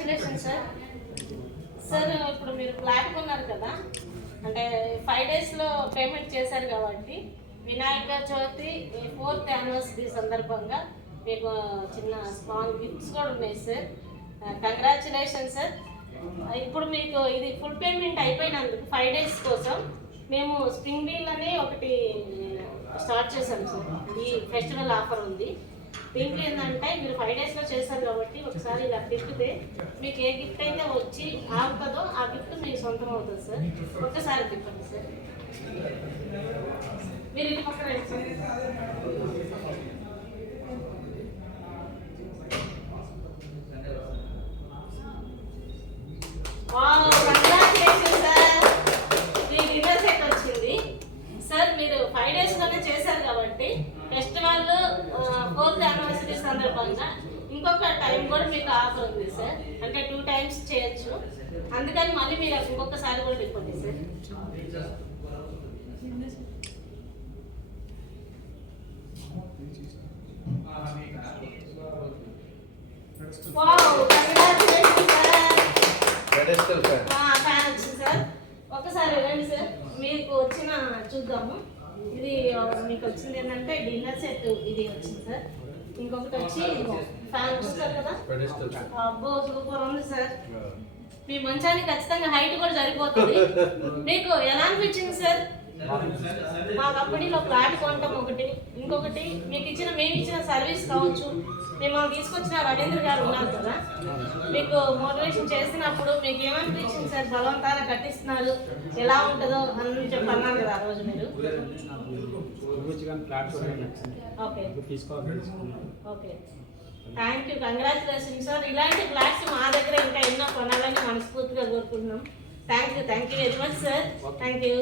Congratulation sir. Sir ఇప్పుడు మీరు flat కొన్నారు కదా, అంటే 5 డేస్లో పేమెంట్ చేశారు కాబట్టి వినాయక చవితి 4th యానివర్సరీ సందర్భంగా మీకు చిన్న స్మాల్ గిఫ్ట్స్ కూడా ఉన్నాయి సార్. Congratulation sir. ఇప్పుడు మీకు ఇది ఫుల్ పేమెంట్ అయిపోయినందుకు 5 డేస్ కోసం మేము స్ప్రింగ్ డీల్ అని ఒకటి స్టార్ట్ చేశాం సార్. ఈ ఫెస్టివల్ ఆఫర్ ఉంది. దీంట్లో ఏంటంటే మీరు 5 డేస్లో చేశారు కాబట్టి ఒకసారి ఇలా తిప్పితే మీకు ఏ గిఫ్ట్ అయితే వచ్చి ఆగుతుందో ఆ గిఫ్ట్ మీకు సొంతం అవుతుంది సార్. ఒక్కసారి తిప్పండి సార్. మీరు ఇది పక్కన రండి సార్. Congratulation sir. మీ డిన్నర్ సెట్ వచ్చింది సార్. మీరు 5 డేస్లోనే చేశారు కాబట్టి ఫెస్టివల్ 4th యానివర్సరీ సందర్భంగా ఇంకొక టైం కూడా మీకు ఆఫర్ ఉంది సార్. అంటే 2 టైమ్స్ చేయొచ్చు. అందుకని మళ్ళీ మీరు ఇంకొకసారి కూడా ఇవ్వండి సార్. ఫ్యాన్ వచ్చింది సార్. ఒకసారి రండి సార్, మీకు వచ్చిన చూద్దాము. ఇది మీకు వచ్చింది ఏంటంటే డిన్నర్ సెట్ ఇది వచ్చింది సార్. ఇంకొకటి వచ్చి ఫ్యాన్ చూస్తారు కదా, అబ్బో సూపర్ ఉంది సార్. మీ మంచానికి ఖచ్చితంగా హైట్ కూడా సరిపోతుంది. మీకు ఎలా అనిపించింది సార్? మా కంపెనీలో ఫ్లాట్ కొనటం ఒకటి, ఇంకొకటి మేము ఇచ్చిన సర్వీస్ కావచ్చు. మిమ్మల్ని తీసుకొచ్చిన రవీంద్ర గారు ఉన్నారు కదా, మీకు మోటివేషన్ చేసినప్పుడు మీకు ఏమనిపించింది సార్? బలవంతాన కట్టిస్తున్నారు, ఎలా ఉంటుందో అని చెప్పి అన్నారు కదా ఆ రోజు మీరు. Okay okay, thank you, congratulation sir. ఇలాంటి ఫ్లాట్స్ మా దగ్గర ఇంకా ఎన్నో కొనాలని మనస్ఫూర్తిగా కోరుకుంటున్నాం. Thank you very much sir. Thank you.